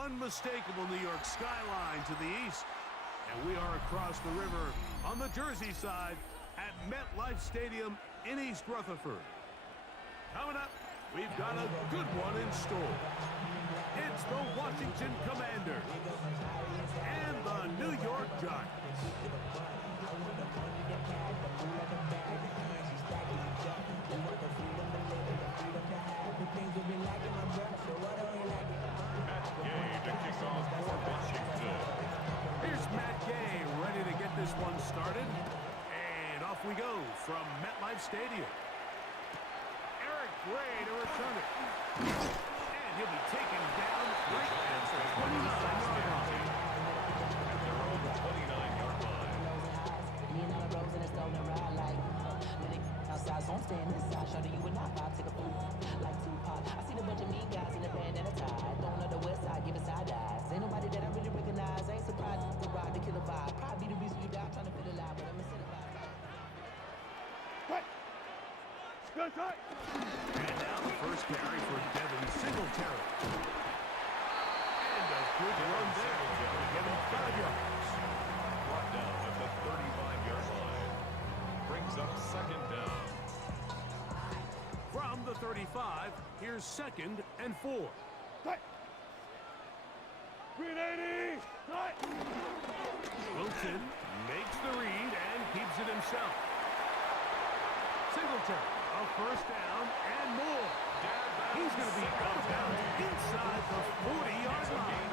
unmistakable New York skyline to the east. And we are across the river on the Jersey side at MetLife Stadium in East Rutherford. Coming up, we've got a good one in store. It's the Washington Commanders and the New York Giants. Matt Gay to kick off for Washington. Here's Matt Gay ready to get this one started. And off we go from MetLife Stadium. Eric Gray to return it. And he'll be taken down right at the 29-yard line. At their own 29-yard line. Outside, so I'm staying inside. Shawty, you would not vibe, take a food like Tupac. I seen a bunch of mean guys in a band and a tie. Don't know the west side, give it side eyes. Ain't nobody that I really recognize. I ain't surprised to ride the killer vibe. Probably the reason you die trying to feel alive, but I'm incentivized. What? Good try. And now the first carry for Devin Singletary. And a good run there. Give him 5 yards. Brought down at the 35-yard line. Brings up second down. From the 35, here's 2nd and 4. 380. Wilson makes the read and keeps it himself. Singletary, a first down and more. He's going to be up down inside the 40-yard line.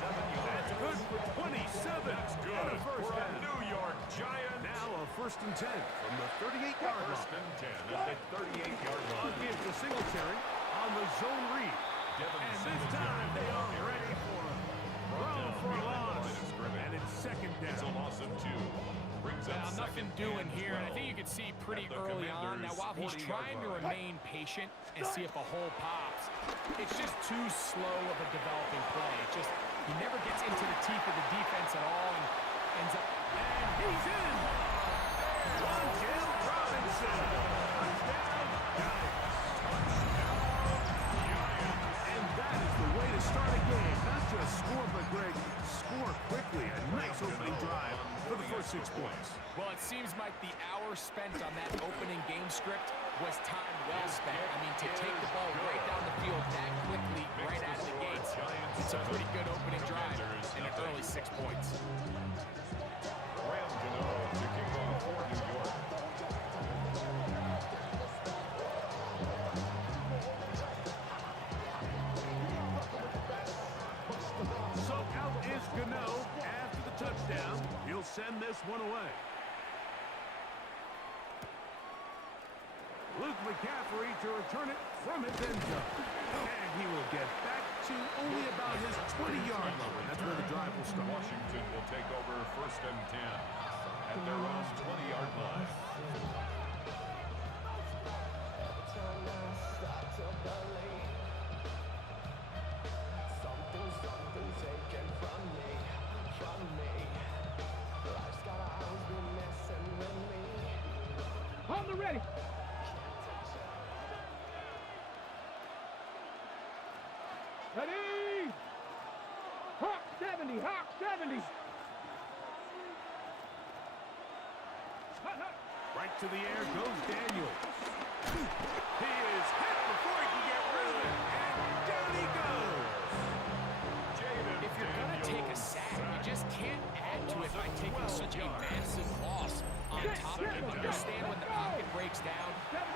That's good for 27. That's good first for a down. New York Giant. Now a 1st and 10 from the 38-yard line. 1st and 10 at the 38-yard A line. give to Singletary on the zone read. And this time they are ready for him. Throw for a loss. And it's 2nd down. It's a loss of 2. Brings up Now, nothing doing here, and I think you can see pretty early on. Now, while he's trying to remain patient and see if a hole pops, it's just too slow of a developing play. It's just, he never gets into the teeth of the defense at all and ends up... And he's in! Montiel Robinson! Touchdown, Giants! And that is the way to start a game. Not just score, but Greg, score quickly. A nice opening drive for the first 6 points. Well, it seems like the hour spent on that opening game script was time well spent. I mean, to take the ball right down the field that quickly, right out of the gates, it's a pretty good opening drive and an early 6 points. To kick off for New York. So out is Gano after the touchdown. He'll send this one away. Luke McCaffrey to return it from his end zone. And he will get back to only about his 20-yard line. That's where the drive will start. Washington will take over 1st and 10 at their own 20-yard line. Something taken from me. Life's gotta always be messing with me. On the ready. Ready! Hawk 70, Hawk 70. Right to the air goes Daniels. He is hit before he can get rid of it. And down he goes. If you're going to take a sack, you just can't add to it by taking such a massive loss on top of it. Understand when the pocket breaks down,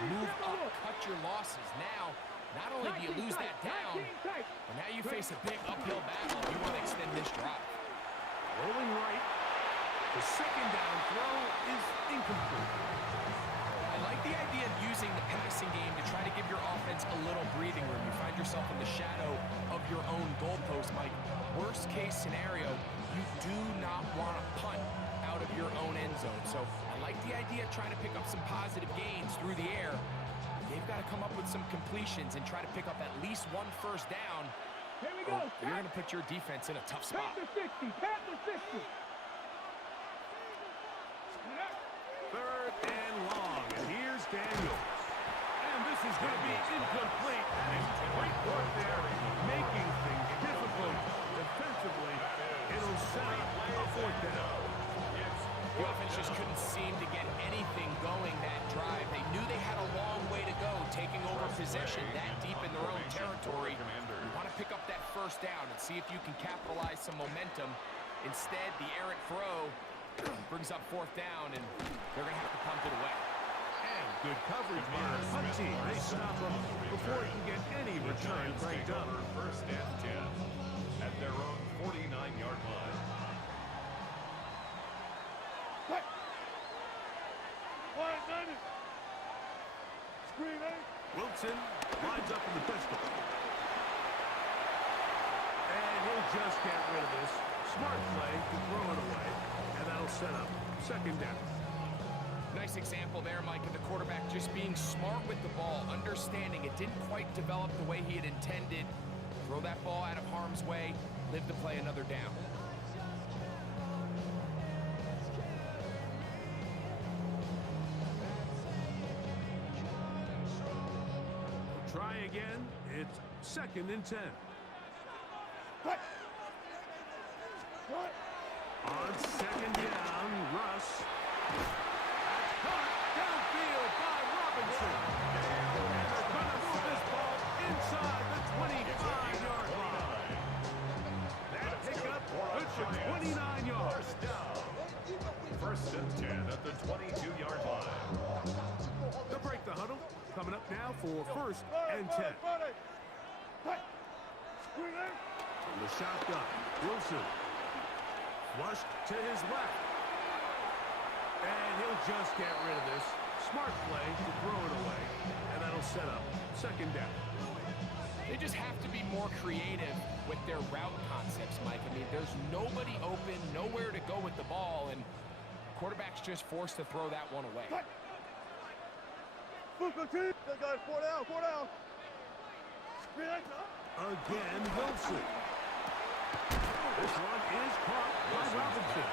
move up, cut your losses. Now, not only do you lose that down, but now you face a big uphill battle if you want to extend this drive. Rolling right. The 2nd down throw is incomplete. I like the idea of using the passing game to try to give your offense a little breathing room. You find yourself in the shadow of your own goalpost, Mike. Worst case scenario, you do not want to punt out of your own end zone. So I like the idea of trying to pick up some positive gains through the air. They've got to come up with some completions and try to pick up at least 1 first down. Here we go. You're going to put your defense in a tough spot. Panther 60, Panther 60. 3rd and long. And here's Daniels. And this is going to be incomplete. That is great work there, making things difficult defensively. It'll set up a fourth down. The offense just couldn't seem to get anything going that drive. They knew they had a long way to go, taking over possession that deep in their own territory. You want to pick up that first down and see if you can capitalize some momentum. Instead, the errant throw brings up fourth down, and they're going to have to punt it away. And good coverage by the punt team. They stop him before he can get any return cranked up. First and 10 at their own 49-yard line. Wilson lines up in the pistol. And he'll just get rid of this. Smart play to throw it away. And that'll set up second down. Nice example there, Mike, of the quarterback just being smart with the ball, understanding it didn't quite develop the way he had intended. Throw that ball out of harm's way, live to play another down. Try again. It's second and 10. On second down, Russ. That's caught downfield by Robinson. And they're going to move this ball inside the 25-yard line. That pickup good for 29 yards. First and 10 at the 22-yard line. They'll break the huddle. Coming up now for first and 10. From the shotgun, Wilson. Flushed to his left. And he'll just get rid of this. Smart play to throw it away. And that'll set up second down. They just have to be more creative with their route concepts, Mike. I mean, there's nobody open, nowhere to go with the ball, and quarterback's just forced to throw that one away. Again, Wilson. This one is caught by Robinson.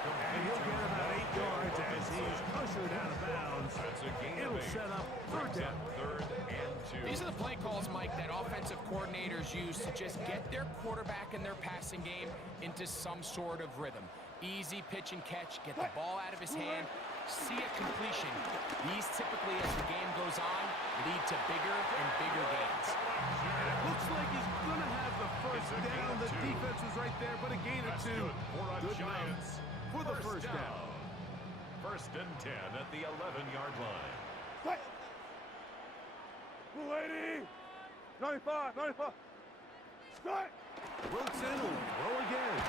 And he'll get about 8 yards as he's ushered out of bounds. It'll set up third down. Third and 2. These are the play calls, Mike, that offensive coordinators use to just get their quarterback and their passing game into some sort of rhythm. Easy pitch and catch, get the ball out of his hand, see a completion. These typically, as the game goes on, lead to bigger and bigger gains. And it looks like he's going to have the first down. The defense was right there, but a gain or two. Good enough for the first down. First and 10 at the 11-yard line. 95. Wilson will throw again.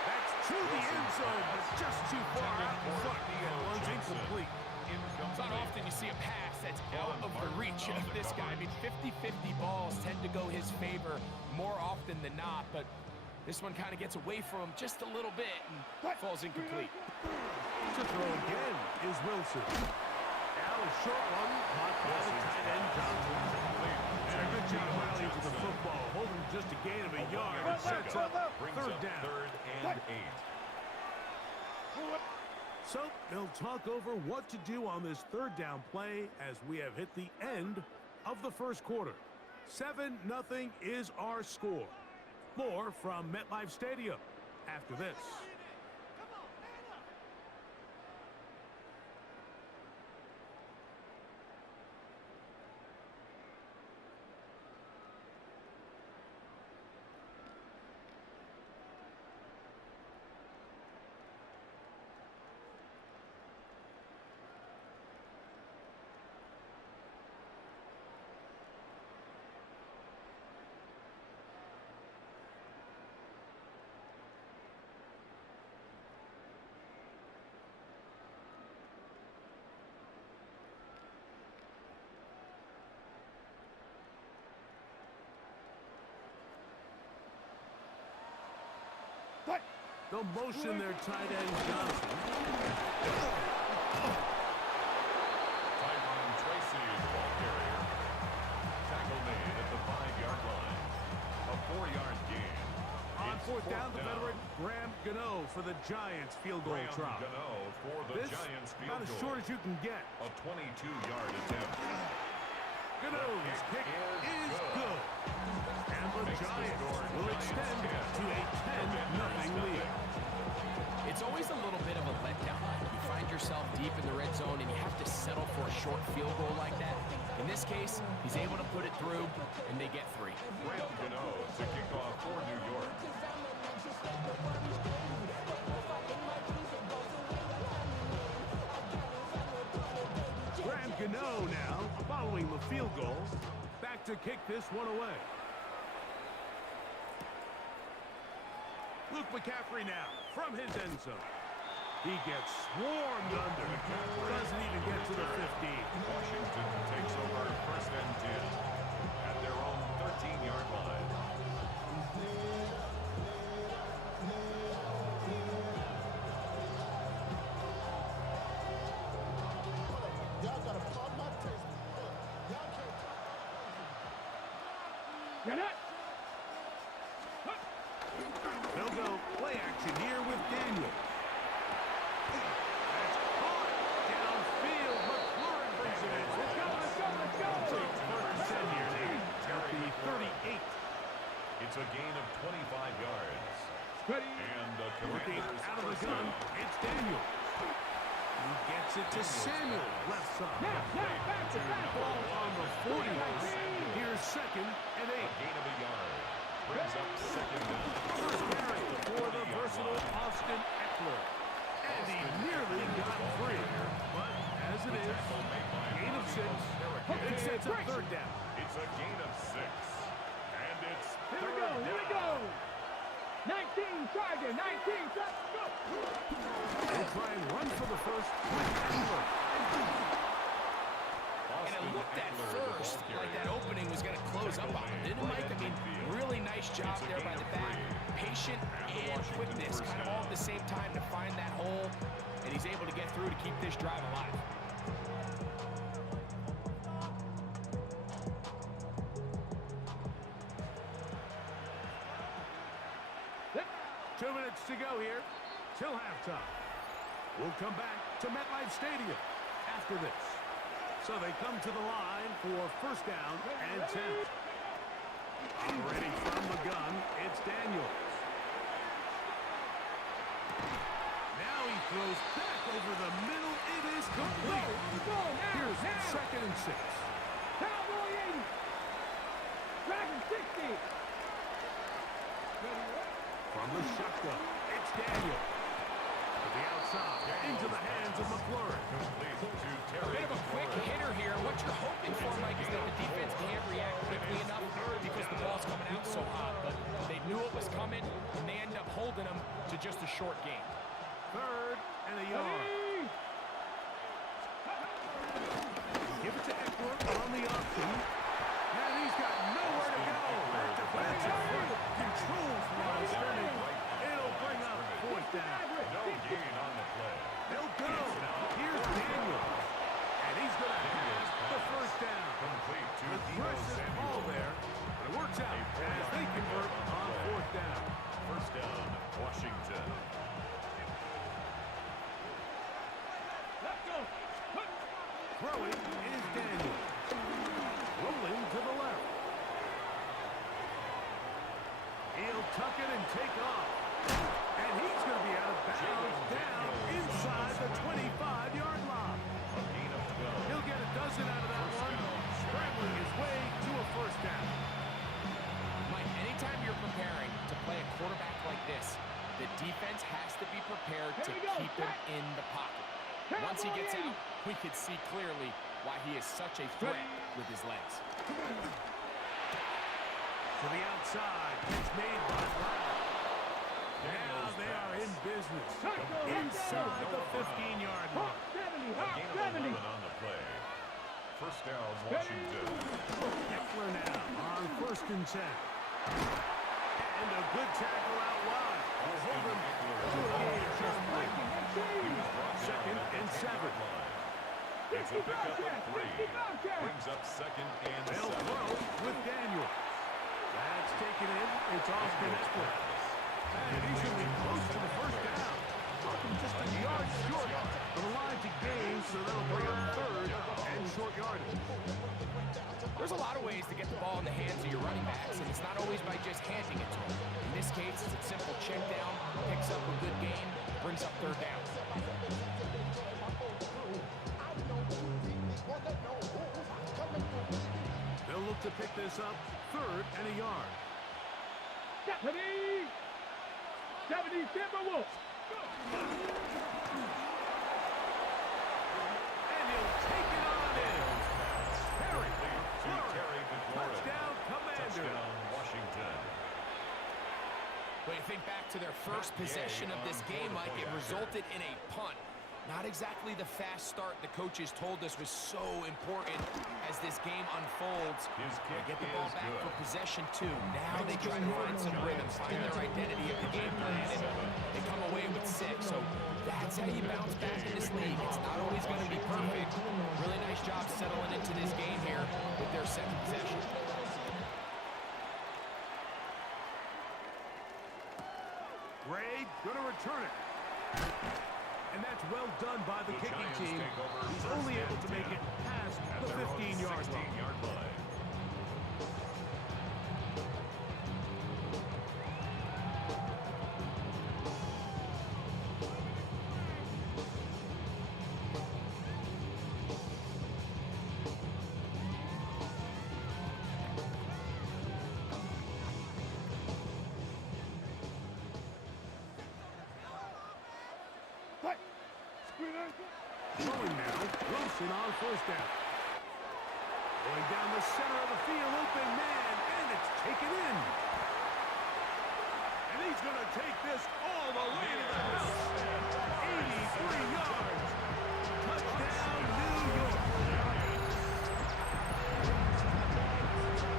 That's to the end zone, but just too far out in front. And one's incomplete. It's not often you see a pass that's out of the reach of this guy. I mean, 50-50 balls tend to go his favor more often than not, but this one kind of gets away from him just a little bit and falls incomplete. To throw again is Wilson. Now a short one, caught by the tight end Johnson. And a good job rallying to the football, holding just a gain of a yard. It sets up third down. Third and 8. So they'll talk over what to do on this third down play as we have hit the end of the first quarter. 7-0 is our score. More from MetLife Stadium after this. They'll motion their tight end Johnson. Tyrone Tracy, ball carrier. Tackle made at the 5-yard line. A 4-yard gain. On It's fourth down, the veteran Graham Gano for the Giants field goal try. Gano for the This Giants field about as goal. short as you can get. A 22-yard attempt. Gano's kick is good. And the Giants will extend to a 10-0 lead. It's always a little bit of a letdown. You find yourself deep in the red zone and you have to settle for a short field goal like that. In this case, he's able to put it through, and they get 3. Gano to kick off for New York. Gano now, following the field goal, back to kick this one away. Luke McCaffrey now, from his end zone. He gets swarmed under. Doesn't even get to the 15. Washington takes over 1st and 10 at their own 13-yard line. Y'all gotta pop my taste. Y'all can't. Get it. They'll go play action here with Daniel. That's caught downfield. McLaurin brings it in. Let's go, let's go, let's go. It's first and 10 here at the 38. It's a gain of 25 yards. Ready. And the Working Commanders out of the first gun, down. it's Daniel. He gets it to Samuel, left side. Now, back to back. Ball on the 40. Here's 2nd and 8. A gain of a yard. Brings up 2nd down. First carry for the versatile Austin Eckler. And he nearly got free. But as it is, gain of 6. It sets up 3rd down. It's a gain of 6. And it's Here we 3rd go, down. here we go. 19 Charger, 19, go. They'll try and run for the first with Eckler. And it looked at first like that opening was going to close up on him, didn't it, Mike? I mean, really nice job there by the back. Patient and quickness kind of all at the same time to find that hole, and he's able to get through to keep this drive alive. Yep. 2 minutes to go here till halftime. We'll come back to MetLife Stadium after this. So they come to the line for first down and 10. Operating from the gun, it's Daniels. Now he throws back over the middle. It is complete. Here's 2nd and 6. Cowboy 80. Dragon 60. From the shotgun, it's Daniel. To the outside, into the hands of McLaurin. A bit of a quick hitter here. What you're hoping for, Mike, is that the defense can't react quickly enough because the ball's coming out so hot. But they knew it was coming, and they end up holding them to just a short game. 3rd and a yard. Give it to Eckler on the option. And he's got nowhere to go. That defensive front controls the line of scrimmage. It'll bring up 4th down. No gain on the play. They'll go. Here's Daniel. And he's going to have the first down. Complete to Debo Aggressive Samuel. ball there. But it works out as they convert on 4th down. First down, Washington. Let's go. Throwing is Daniel. Rolling to the left. He'll tuck it and take off. And he's going to be out of bounds down inside the 25-yard line. A gain of 12. He'll get a dozen out of that one, scrambling his way to a first down. Mike, anytime you're preparing to play a quarterback like this, the defense has to be prepared to keep him in the pocket. Once he gets out, we can see clearly why he is such a threat with his legs. To the outside, it's made by Brown. Now they are in business. Inside the 15-yard line. 70, A gain of 11 on the play. First down, Washington. Eckler now on 1st and 10. And a good tackle out wide. Will hold him to a gain of just 2nd and 7. It's a pickup of 3. Brings up 2nd and 7. They'll throw with Daniel. That's taken in. It's Austin Eckler. And he's going to be close to the first down. Talking just a a yard short of the line to gain, so that'll bring up third and short yardage. There's a lot of ways to get the ball in the hands of your running backs, and it's not always by just handing it to them. In this case, it's a simple check down, picks up a good gain, brings up third down. They'll look to pick this up, third and a yard. 70 Timberwolves. And he'll take it on in. Terry, touchdown, Commander. Touchdown, Washington. When you think back to their first possession of this game, Mike, it resulted in a punt. Not exactly the fast start the coaches told us was so important as this game unfolds. His They kick get the ball is back good. for possession two. Now they try to find some rhythm, find their identity of the game plan, and they come away with 6. So that's how you bounce back in this league. It's not always going to be perfect. Really nice job settling into this game here with their second possession. Gray gonna return it. And that's well done by the kicking Giants team. take over He's first only and able to make 10 it past at the their own 15-yard line. 16-yard line. Throwing now, Wilson on first down. Going down the center of the field, open man, and it's taken in. And he's going to take this all the way to the house. 83 yards. Touchdown, New York.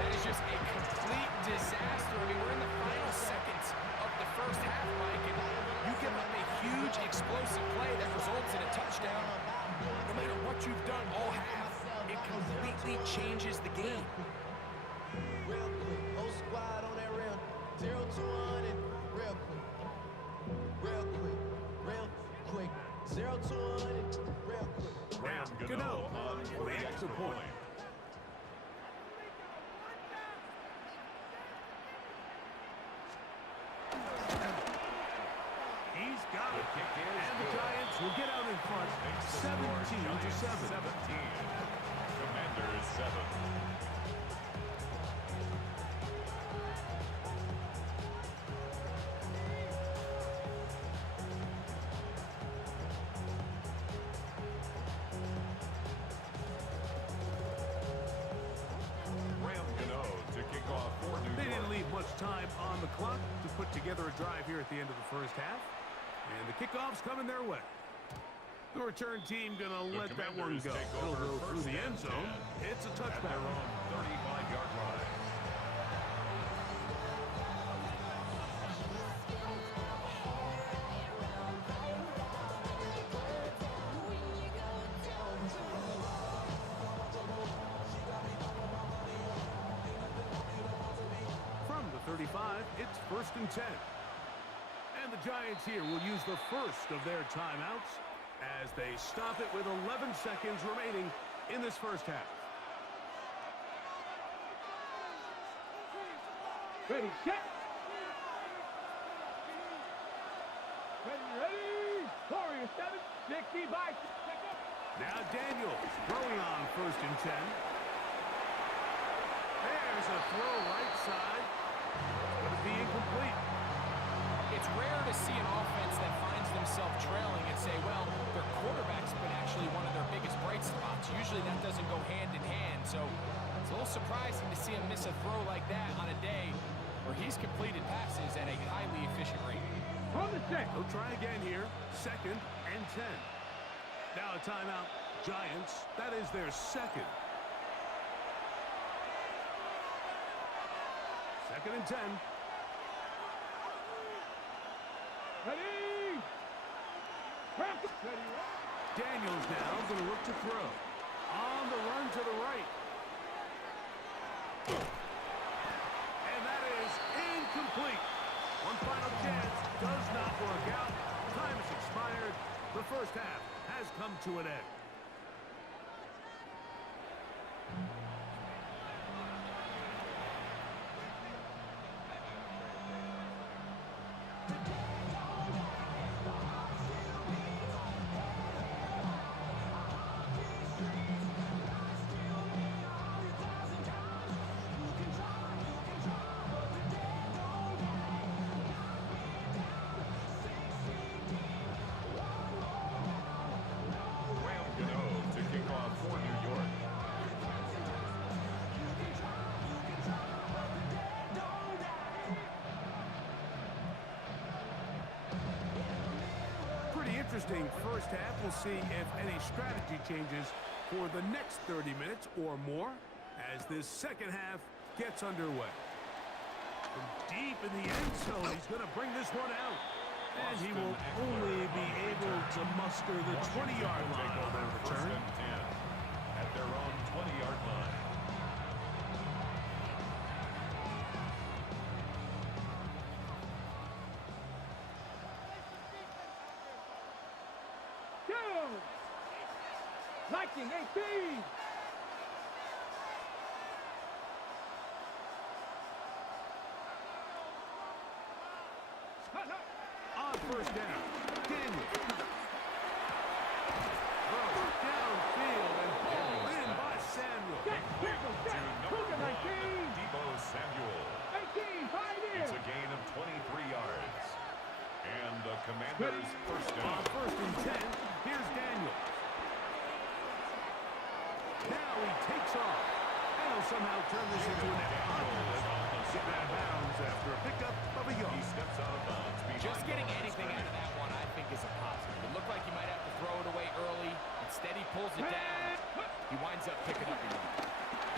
That is just a complete disaster. I mean, we're in the final seconds of the first half, Mike, and you give up a huge explosive play that results in a touchdown. No matter what you've done all half, it completely changes the game. Real quick, whole squad on that rail. 0 to 100, real quick. Real quick, real quick. 0 to 100, real quick. Now, Gano Gano on for the extra point. He's got it. kick is And the good. Giants will get out in front, Makes the score 17 to Giants 7. 17. Commanders 7. Graham Gano to kick off for New They didn't York. leave much time on the clock to put together a drive here at the end of the first half. And the kickoff's coming their way. The return team going to let that one Commanders go. take It'll over go through first the and end zone. 10 It's a at their touchback. own 35-yard line. From the 35, it's first and 10. And the Giants here will use the first of their timeouts as they stop it with 11 seconds remaining in this first half. Ready, set. Ready. Warrior 7, 60 by. Now Daniels throwing on first and 10. There's a throw right side. Going to be incomplete. It's rare to see an offense that finds themselves trailing and say, well, their quarterback's been actually one of their biggest bright spots. Usually that doesn't go hand in hand, so it's a little surprising to see him miss a throw like that on a day where he's completed passes at a highly efficient rate. On the set. They'll try again here. Second and 10. Now a timeout. Giants, that is their second. Second and 10. Ready. Ready. Daniels now going to look to throw. On the run to the right. And that is incomplete. One final chance does not work out. Time has expired. The first half has come to an end. To kick off for New York. Pretty interesting first half. We'll see if any strategy changes for the next 30 minutes or more as this second half gets underway. From deep in the end zone, he's going to bring this one out. And he will only be able to muster the 20-yard line on the return. At their own 20-yard line. Two. Liking 18. On first down, Daniel. Throws downfield and hauled in by Samuel. To number 1, Debo Samuel. 18, find in. It's a gain of 23 yards. And the Commanders' first On down. first and 10, here's Daniel. Now he takes off. And he'll somehow turn this into an get out of bounds after a pickup of a He yard. steps out of bounds. Just getting anything out of that one, I think, is a positive. It looked like he might have to throw it away early. Instead, he pulls it down. He winds up picking up a yard.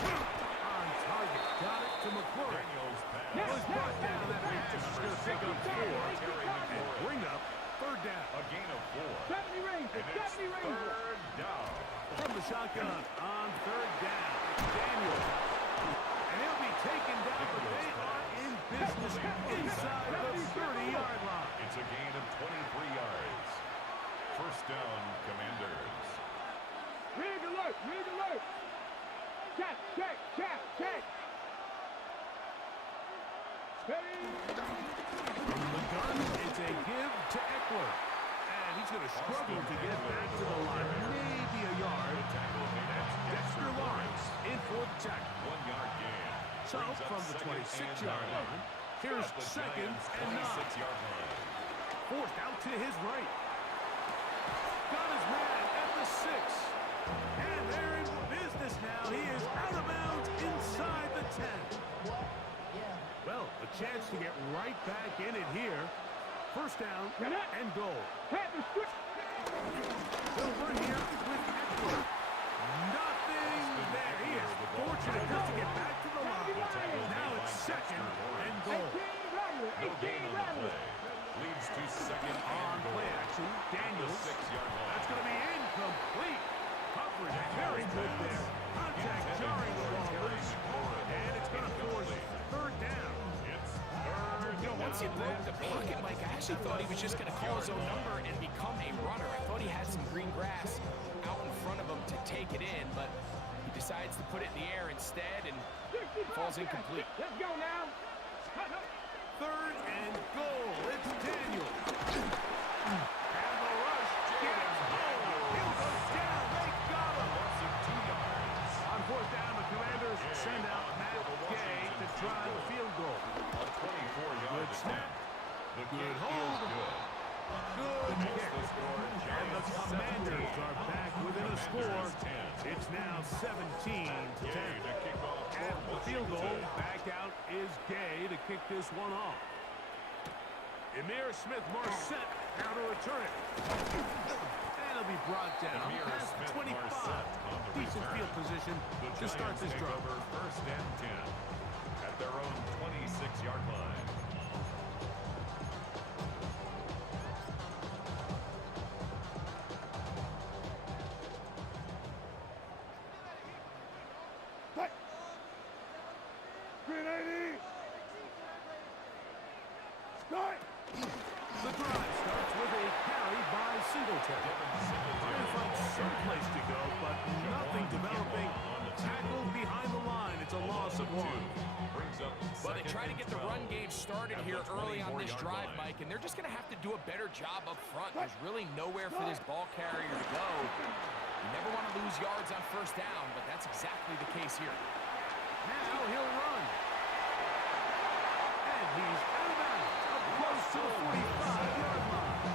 On target. Got it to McClure. Daniels pass. Was brought down. That pass is going to pick up 4. And bring up third down. A gain of 4. 70 Rangers, And it's 70 Rangers. third down. From the shotgun on third down. Daniel. And he'll be taken down, but they are in business inside the 30-yard line. It's a gain of 23 yards. First down, Commanders. Rig alert, rig alert. Check, check, check, check. Ready. From the gun, it's a give to Eckler. And he's going to struggle to get back to the line. Maybe a yard. That's Dexter Lawrence in for the tackle. 1 yard gain. So, from the 26-yard line, here's second and 9. 26-yard line. Forced out to his right. Got his man at the 6. And they're in business now. He is out of bounds inside the 10. Well, a chance to get right back in it here. First down and goal. Had the switch. Over here with Eckler. Nothing there. He is fortunate just to get back to the line. Now it's second and goal. 18 Rattler, No gain 18 on the Rattler. play. Leads to second On and goal. play action, Daniels. 6-yard line. That's going to be incomplete. Coverage very good there. Contact jarring the ball loose. And it's going to force third down. It's third You know, once he broke the pocket, Mike, I actually thought he was just going to call his own number and become a runner. I thought he had some green grass out in front of him to take it in, but he decides to put it in the air instead and falls incomplete. Let's go now. Third and goal. It's Daniel. And the rush gets home. Hill goes down. They got him. On fourth down, the Commanders send out Matt Gay to try the field goal. A 24-yard Good snap. The Good kick hold. is good. Good Makes kick. the score And the Commanders are back within a score. It's now 17 to 10. Gay to kick off for And the field goal Washington. back out is Gay to kick this one off. Emir Smith-Marset now to return it. And it'll be brought down Emir past the 25. Smith-Marset on the Decent return. field position The to start Giants this take drive. over first and 10 at their own 26-yard line. The drive starts with a carry by Singletary. commentary. Trying to find some place to go, but nothing developing. Tackled behind the line. It's a loss of 1. Well, they try to get the run game started here early on this drive, Mike, and they're just going to have to do a better job up front. There's really nowhere for this ball carrier to go. You never want to lose yards on first down, but that's exactly the case here. Now he'll run. And he's out of bounds, up close to the 45-yard line.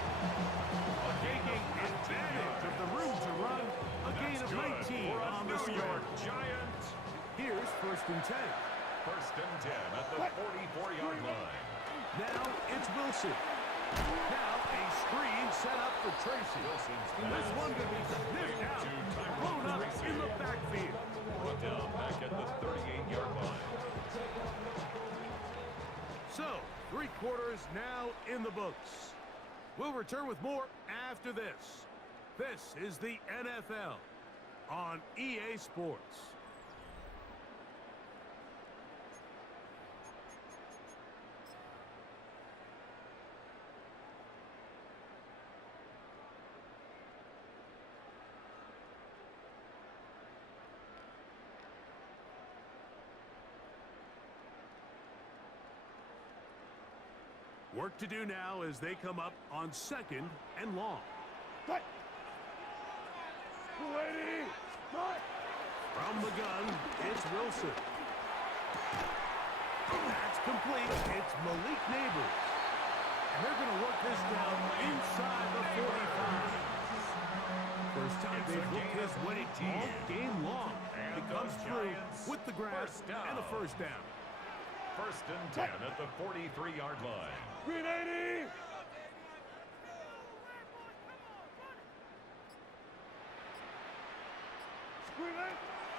Taking advantage of the room to run. A gain of 19 on the score. Giants. Here's 1st and 10. 1st and 10 at the 44-yard line. Now it's Wilson. Now a screen set up for Tracy. And this one could be sniffed out. Blown up in the backfield. Brought down back at the 38-yard line. So, 3 quarters now in the books. We'll return with more after this. This is the NFL on EA Sports. Work to do now as they come up on 2nd and long. From the gun, it's Wilson. That's complete. It's Malik Neighbors. And they're going to work this down inside the 45. First time they've looked his way all game long. He comes through with the grab and the first down. 1st and 10 at the 43-yard line. 380!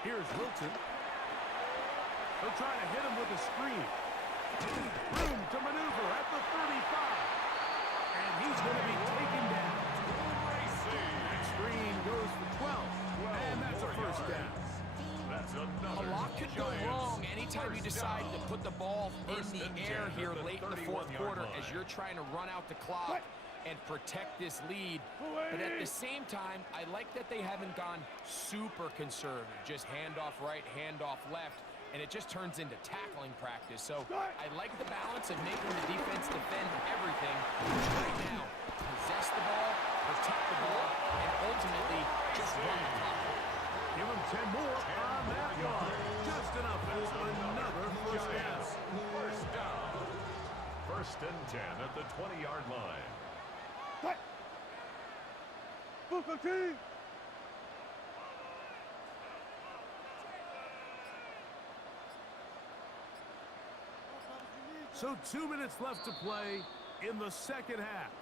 Here's Wilson. They'll try to hit him with a screen. Room to maneuver at the 35. And he's going to be taken down. That screen goes for 12. And that's a first down. That's A lot could go wrong anytime you decide to put the ball in the air here late in the 4th quarter as you're trying to run out the clock and protect this lead. But at the same time, I like that they haven't gone super conservative. Just handoff right, handoff left, and it just turns into tackling practice. So I like the balance of making the defense defend everything right now. Possess the ball, protect the ball, and ultimately just run the clock. Give him 10 more on that one. Just enough for another first down. First down. 1st and 10 at the 20-yard line. So 2 minutes left to play in the 2nd half.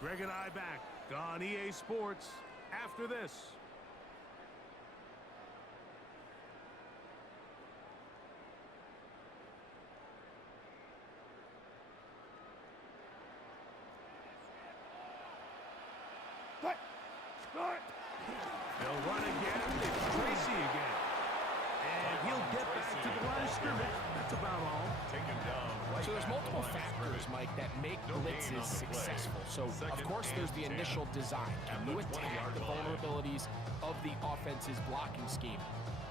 Greg and I back on EA Sports after this. They'll run again. It's Tracy again. And he'll get back to the line of scrimmage. That's about all. Taken down right. So there's multiple factors, Mike, that make blitzes successful. So, of course, there's the initial design. Can you attack the vulnerabilities of the offense's blocking scheme?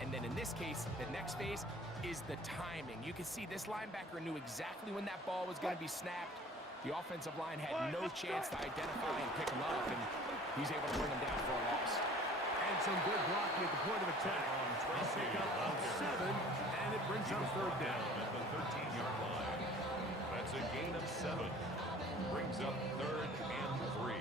And then in this case, the next phase is the timing. You can see this linebacker knew exactly when that ball was going to be snapped. The offensive line had no chance to identify and pick him up, and he's able to bring him down for a loss. And some good blocking at the point of attack. I'll pick up on 7, and it brings up 3rd down. At the 13-yard line. That's a gain of 7. Brings up 3rd and 3.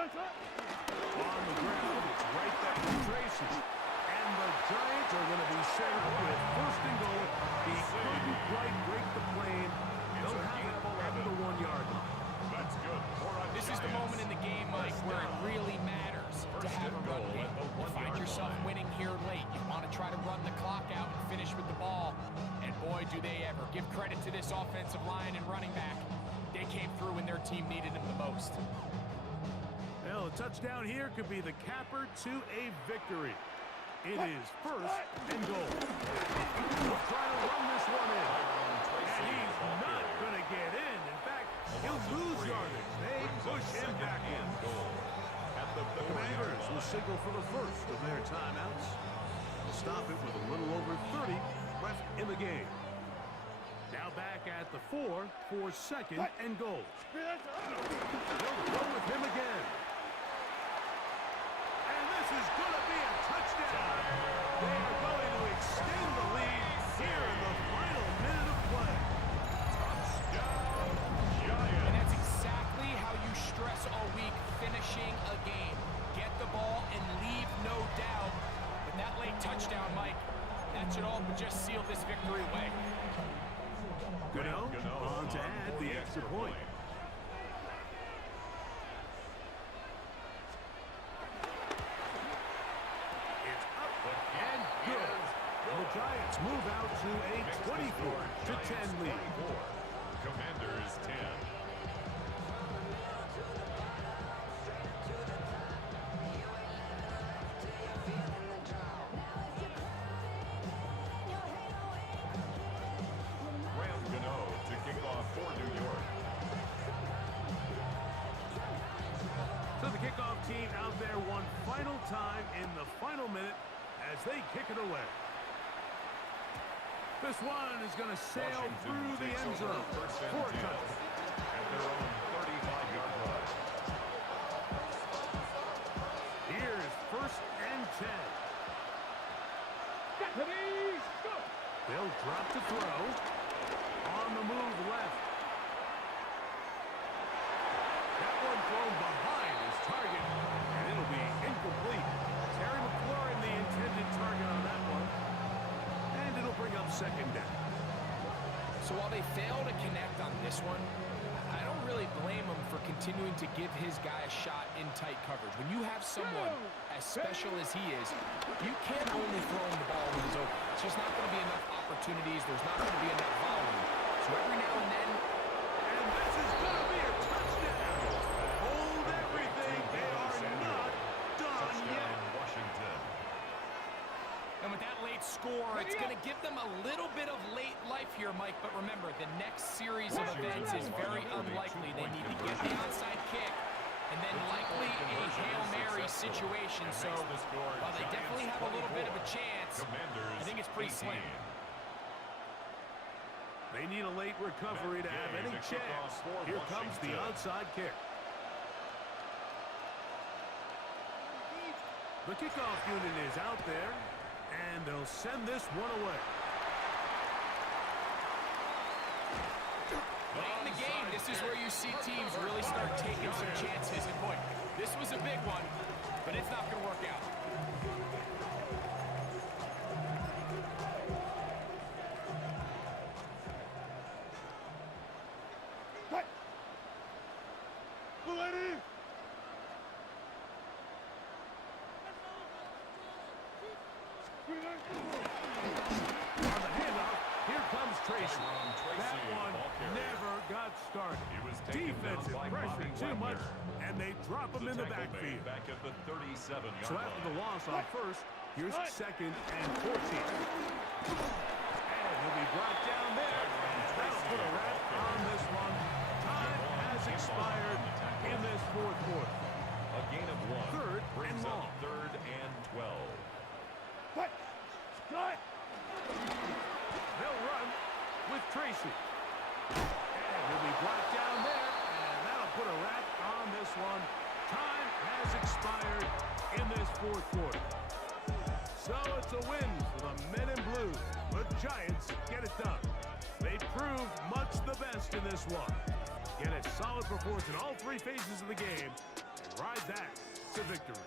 On the ground, it's right back to Tracy. And And the Giants are going to be set up with first and goal. He couldn't quite break the plane. They'll have it at the 1-yard line. That's good. This is the moment in the game, Mike, where it really matters to have a run game. You find yourself winning here late. You want to try to run the clock out and finish with the ball. And boy, do they ever. Give credit to this offensive line and running back. They came through when their team needed them the most. Well, a touchdown here could be the capper to a victory. It is first and goal. He'll try to run this one in. And he's not going to get in. In fact, he'll lose yardage. They push him back in. The Commanders will signal for the first of their timeouts. They'll stop it with a little over 30 left in the game. Now back at the 4 for second and goal. They'll go with him again. And this is going to be a touchdown. They are going to extend the lead here in the final minute of play. Touchdown, Giants. And that's exactly how you stress all week finishing a game. Get the ball and leave no doubt. But that late touchdown, Mike, that should all but just seal this victory away. Gano on to add the extra point. It's up and good. The Giants move out to a 24-10 lead. Commanders 10. Team out there one final time in the final minute as they kick it away. This one is going to sail through the end zone for a touchdown. At their own 35-yard line. Here's first and 10. Deputies, go! They'll drop to throw. On the move left. That one thrown behind his target, and it'll be incomplete. Terry McLaurin, the intended target on that one, and it'll bring up second down. So while they fail to connect on this one, I don't really blame him for continuing to give his guy a shot in tight coverage. When you have someone as special as he is, you can't only throw him the ball when he's open. It's just not going to be enough opportunities. There's not going to be enough volume. So every now and then, and this is going to be a touchdown. Hold everything. They are not done yet. Washington. And with that late score, it's going to give them a little bit of late life here, Mike. But remember, the next series of events is very unlikely. They need to get the onside kick and then likely a Hail Mary situation. So while they definitely have a little bit of a chance, I think it's pretty slim. They need a late recovery to have any chance. Here comes the onside kick. The kickoff unit is out there, and they'll send this one away. Late in the game, this is where you see teams really start taking some chances. And boy, this was a big one, but it's not going to work out. That one never got started. Defensive pressure too much, and they drop him in the backfield. Back at the 37-yard So after the loss on first, here's second and 14. And he'll be brought down there. That'll put a wrap on this one. Time has expired in this fourth quarter. A gain of 1. Third and long. Third and 12. They'll run with Tracy. And he'll be brought down there, and that'll put a wrap on this one. Time has expired in this fourth quarter. So it's a win for the men in blue. The Giants get it done. They proved much the best in this one. Get a solid performance in all three phases of the game and ride that to victory.